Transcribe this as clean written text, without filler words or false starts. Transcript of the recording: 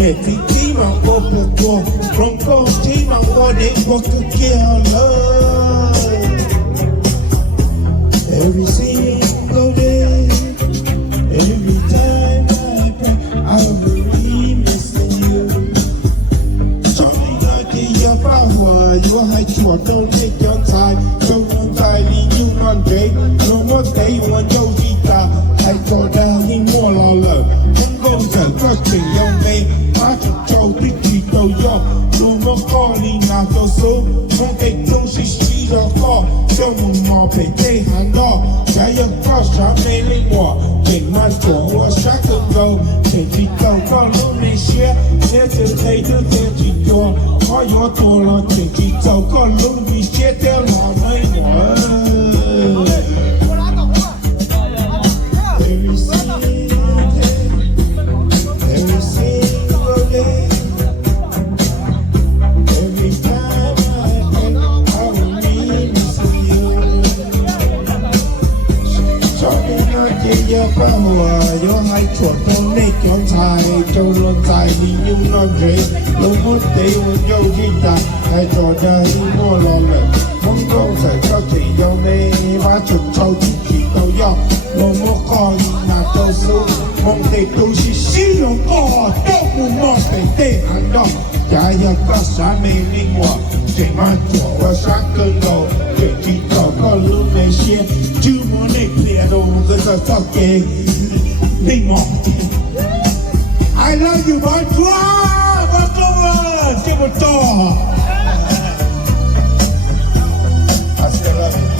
Mẹ thì tí mà cô From cô tí mà cô để cô cứ kia love Every single day Every time I pray I'll be missing you Something like your power Your high chuột don't take your time Don't want time in you one day No more day when you ta hãy cho đau như mua lo lờ không bao giờ có chuyện yêu mê má chụp trâu tích thì tàu do luôn có co đi nào cho số không thể không xí xí đó co cho một mò phải tê hàng đo trái yêu có sáng mê lên mùa chuyện man của hoa sát cơn đầu chuyện thì tàu có lúc này xe sẽ từ thấy thứ theo chỉ chùa có gió thua lo chuyện thì tàu có lúc vì xe theo lò nơi mùa Every single day, every time I pray, I will be missing you. Something like your power, your high chuột don't make your time, trâu luôn dài thì nhưng non rễ, lâu một day when yo ta, hãy cho đời mua lo lợn, không có thể có thể yêu mê, má chụp trâu chỉ tao do. Một con là tôi số mong để tôi chỉ sử dụng có tốt một món để tên ăn đó chả giờ có sáng mê linh hoạt để mang chỗ và sáng cơn đầu để chỉ tỏ có lưu mê xuyên chứ muốn để lìa đồ cái giờ tao kê linh hoạt I love you my friend but don't give a dog I still love you